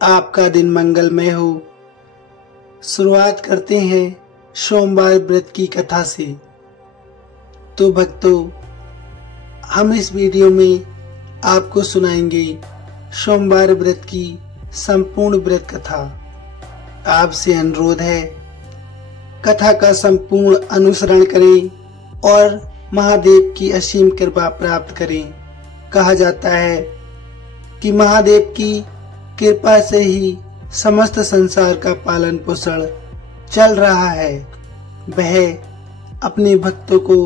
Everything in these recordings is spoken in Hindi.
आपका दिन मंगलमय हो। शुरुआत करते हैं सोमवार व्रत की कथा से। तो भक्तों, हम इस वीडियो में आपको सुनाएंगे सोमवार व्रत की संपूर्ण व्रत कथा। आपसे अनुरोध है, कथा का संपूर्ण अनुसरण करें और महादेव की असीम कृपा प्राप्त करें। कहा जाता है कि महादेव की कृपा से ही समस्त संसार का पालन पोषण चल रहा है। वह अपने भक्तों को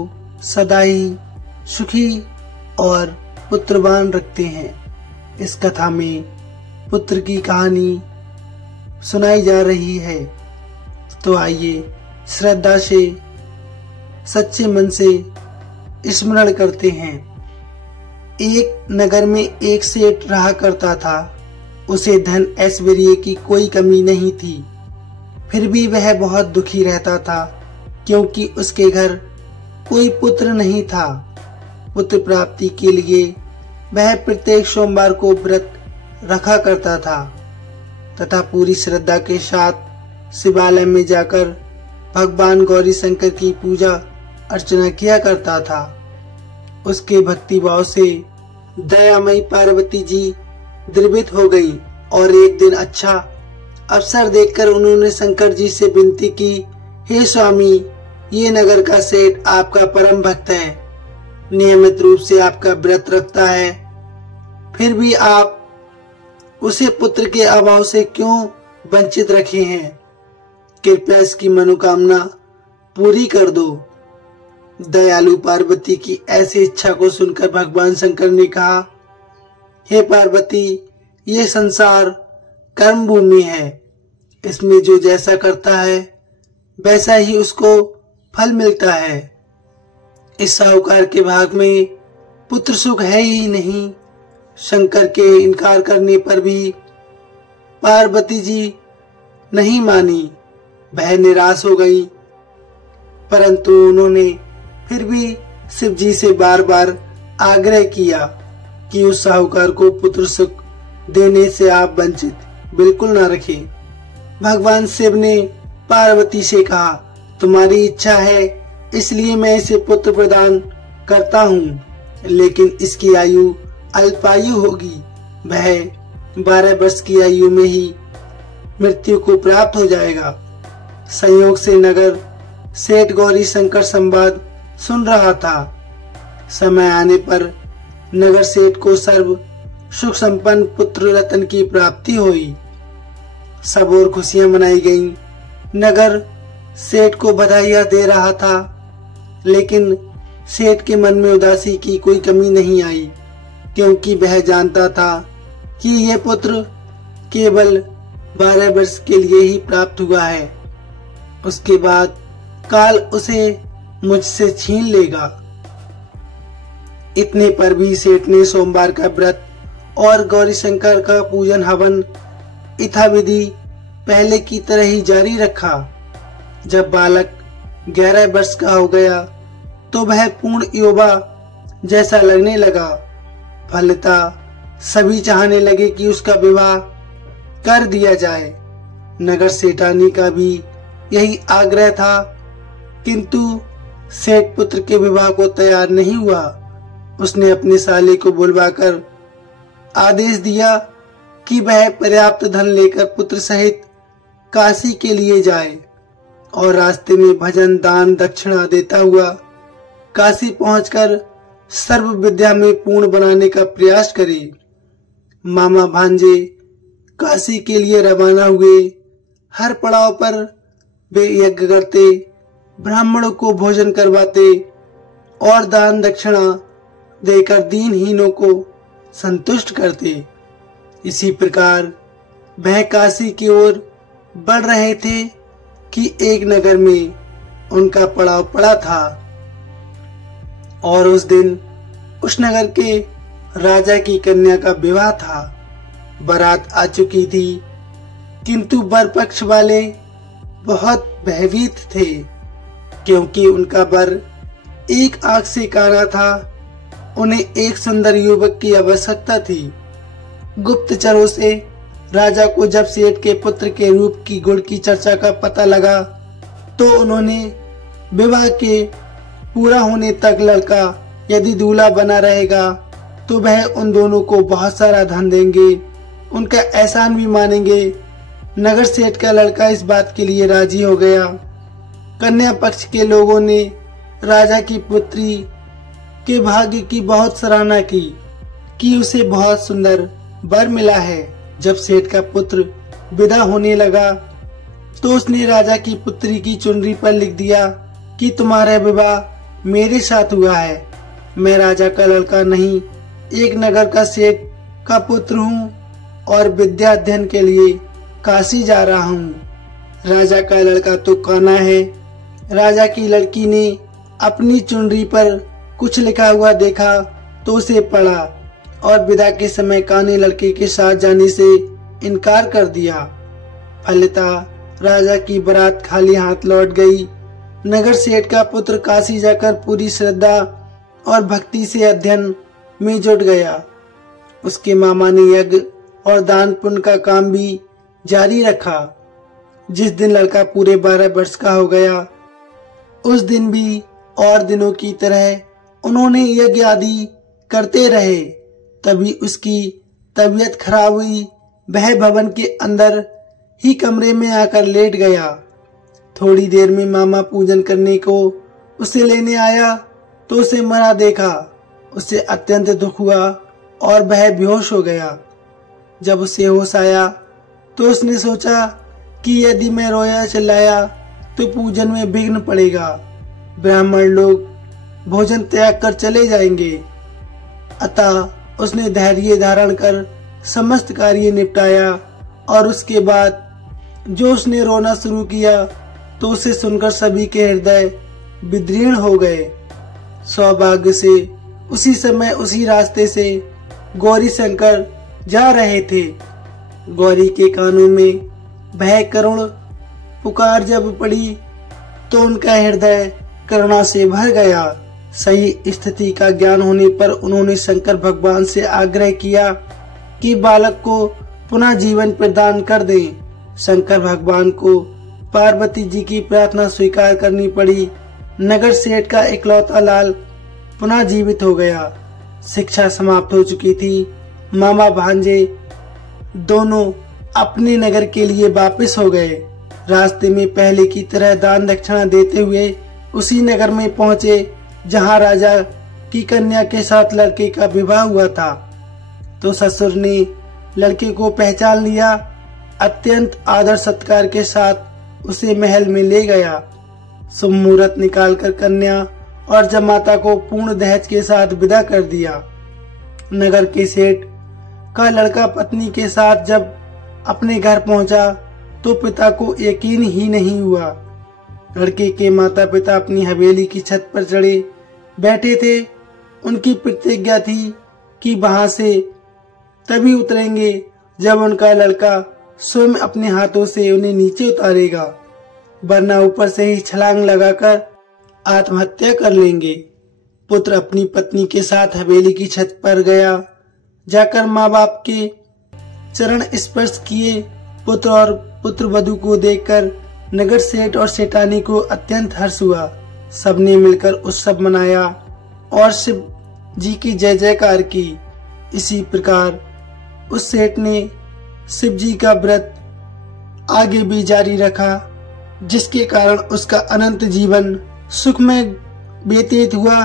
सदा ही सुखी और पुत्रवान रखते हैं। इस कथा में पुत्र की कहानी सुनाई जा रही है। तो आइए श्रद्धा से सच्चे मन से स्मरण करते हैं। एक नगर में एक सेठ रहा करता था। उसे धन ऐश्वर्य की कोई कमी नहीं थी, फिर भी वह बहुत दुखी रहता था क्योंकि उसके घर कोई पुत्र नहीं था। पुत्र प्राप्ति के लिए वह प्रत्येक सोमवार को व्रत रखा करता था तथा पूरी श्रद्धा के साथ शिवालय में जाकर भगवान गौरी शंकर की पूजा अर्चना किया करता था। उसके भक्ति भाव से दयामयी पार्वती जी द्रवित हो गई और एक दिन अच्छा अवसर देखकर उन्होंने शंकर जी से विनती की, हे स्वामी, ये नगर का सेठ आपका परम भक्त है, नियमित रूप से आपका व्रत रखता है, फिर भी आप उसे पुत्र के अभाव से क्यों वंचित रखे हैं? कृपया इसकी मनोकामना पूरी कर दो। दयालु पार्वती की ऐसी इच्छा को सुनकर भगवान शंकर ने कहा, हे पार्वती, ये संसार कर्म भूमि है। इसमें जो जैसा करता है वैसा ही उसको फल मिलता है। इस साहूकार के भाग में पुत्र सुख है ही नहीं। शंकर के इनकार करने पर भी पार्वती जी नहीं मानी। वह निराश हो गई, परंतु उन्होंने फिर भी शिव जी से बार बार आग्रह किया कि उस साहूकार को पुत्र सुख देने से आप वंचित बिल्कुल न रखें। भगवान शिव ने पार्वती से कहा, तुम्हारी इच्छा है इसलिए मैं इसे पुत्र प्रदान करता हूँ, लेकिन इसकी आयु अल्पायु होगी। वह 12 वर्ष की आयु में ही मृत्यु को प्राप्त हो जाएगा। संयोग से नगर सेठ गौरी शंकर संवाद सुन रहा था। समय आने पर नगर सेठ को सर्व सुख संपन्न पुत्र रत्न की प्राप्ति हुई। सब और खुशियां मनाई गईं। नगर सेठ को बधाइयां दे रहा था, लेकिन सेठ के मन में उदासी की कोई कमी नहीं आई, क्योंकि वह जानता था कि यह पुत्र केवल 12 वर्ष के लिए ही प्राप्त हुआ है। उसके बाद काल उसे मुझसे छीन लेगा। इतने पर भी सेठ ने सोमवार का व्रत और गौरी शंकर का पूजन हवन यथाविधि पहले की तरह ही जारी रखा। जब बालक 11 वर्ष का हो गया तो वह पूर्ण युवा जैसा लगने लगा। फलतः सभी चाहने लगे कि उसका विवाह कर दिया जाए। नगर सेठानी का भी यही आग्रह था, किंतु सेठ पुत्र के विवाह को तैयार नहीं हुआ। उसने अपने साले को बुलवाकर आदेश दिया कि वह पर्याप्त धन लेकर पुत्र सहित काशी के लिए जाए और रास्ते में भजन दान दक्षिणा देता हुआ काशी पहुंचकर सर्व विद्या में पूर्ण बनाने का प्रयास करे। मामा भांजे काशी के लिए रवाना हुए। हर पड़ाव पर वे यज्ञ करते, ब्राह्मणों को भोजन करवाते और दान दक्षिणा देकर दीनहीनों को संतुष्ट करते। इसी प्रकार वह काशी की ओर बढ़ रहे थे कि एक नगर में उनका पड़ाव पड़ा था और उस दिन उस नगर के राजा की कन्या का विवाह था। बारात आ चुकी थी, किंतु वर पक्ष वाले बहुत भयभीत थे, क्योंकि उनका वर एक आंख से काना था। उन्हें एक सुंदर युवक की आवश्यकता थी। गुप्तचरों से राजा को जब सेठ के पुत्र के रूप की गुण की चर्चा का पता लगा तो उन्होंने विवाह के पूरा होने तक लड़का यदि दूल्हा बना रहेगा तो वह उन दोनों को बहुत सारा धन देंगे, उनका एहसान भी मानेंगे। नगर सेठ का लड़का इस बात के लिए राजी हो गया। कन्या पक्ष के लोगों ने राजा की पुत्री के भाग्य की बहुत सराहना की कि उसे बहुत सुंदर वर मिला है। जब सेठ का पुत्र विदा होने लगा तो उसने राजा की पुत्री की चुनरी पर लिख दिया कि तुम्हारा विवाह मेरे साथ हुआ है। मैं राजा का लड़का नहीं, एक नगर का सेठ का पुत्र हूँ और विद्या अध्ययन के लिए काशी जा रहा हूँ। राजा का लड़का तो काना है। राजा की लड़की ने अपनी चुनरी पर कुछ लिखा हुआ देखा तो उसे पढ़ा और विदा के समय काने लड़के के साथ जाने से इनकार कर दिया। फलतः राजा की बारात खाली हाथ लौट गई। नगर सेठ का पुत्र काशी जाकर पूरी श्रद्धा और भक्ति से अध्ययन में जुट गया। उसके मामा ने यज्ञ और दान पुण्य का काम भी जारी रखा। जिस दिन लड़का पूरे 12 वर्ष का हो गया उस दिन भी और दिनों की तरह उन्होंने यज्ञ आदि करते रहे। तभी उसकी तबीयत खराब हुई। वह भवन के अंदर ही कमरे में आकर लेट गया। थोड़ी देर में मामा पूजन करने को उसे लेने आया तो उसे मरा देखा। उसे अत्यंत दुख हुआ और वह बेहोश हो गया। जब उसे होश आया तो उसने सोचा कि यदि मैं रोया चिल्लाया तो पूजन में विघ्न पड़ेगा, ब्राह्मण लोग भोजन त्याग कर चले जाएंगे। अतः उसने धैर्य धारण कर समस्त कार्य निपटाया और उसके बाद जो उसने रोना शुरू किया तो उसे सुनकर सभी के हृदय विदीर्ण हो गए। सौभाग्य से उसी समय उसी रास्ते से गौरी शंकर जा रहे थे। गौरी के कानों में भय करुण पुकार जब पड़ी तो उनका हृदय करुणा से भर गया। सही स्थिति का ज्ञान होने पर उन्होंने शंकर भगवान से आग्रह किया कि बालक को पुनः जीवन प्रदान कर दें। शंकर भगवान को पार्वती जी की प्रार्थना स्वीकार करनी पड़ी। नगर सेठ का इकलौता लाल पुनः जीवित हो गया। शिक्षा समाप्त हो चुकी थी। मामा भांजे दोनों अपने नगर के लिए वापस हो गए। रास्ते में पहले की तरह दान दक्षिणा देते हुए उसी नगर में पहुंचे जहां राजा की कन्या के साथ लड़के का विवाह हुआ था। तो ससुर ने लड़के को पहचान लिया। अत्यंत आदर सत्कार के साथ उसे महल में ले गया। शुभ मुहूर्त निकालकर कन्या और जमाता को पूर्ण दहेज के साथ विदा कर दिया। नगर के सेठ का लड़का पत्नी के साथ जब अपने घर पहुंचा तो पिता को यकीन ही नहीं हुआ। लड़के के माता पिता अपनी हवेली की छत पर चढ़े बैठे थे। उनकी प्रतिज्ञा थी कि वहां से तभी उतरेंगे जब उनका लड़का स्वयं अपने हाथों से उन्हें नीचे उतारेगा, वरना ऊपर से ही छलांग लगाकर आत्महत्या कर लेंगे। पुत्र अपनी पत्नी के साथ हवेली की छत पर गया। जाकर माँ बाप के चरण स्पर्श किए। पुत्र और पुत्र वधू को देखकर नगर सेठ और सेठानी को अत्यंत हर्ष हुआ। सबने मिलकर उत्सव मनाया और शिव जी की जय जयकार की। इसी प्रकार उस सेठ ने शिव जी का व्रत आगे भी जारी रखा, जिसके कारण उसका अनंत जीवन सुखमय व्यतीत हुआ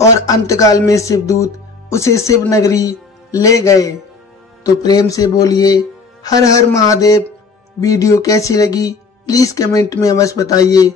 और अंतकाल में शिवदूत उसे शिव नगरी ले गए। तो प्रेम से बोलिए हर हर महादेव। वीडियो कैसी लगी प्लीज कमेंट में अवश्य बताइए।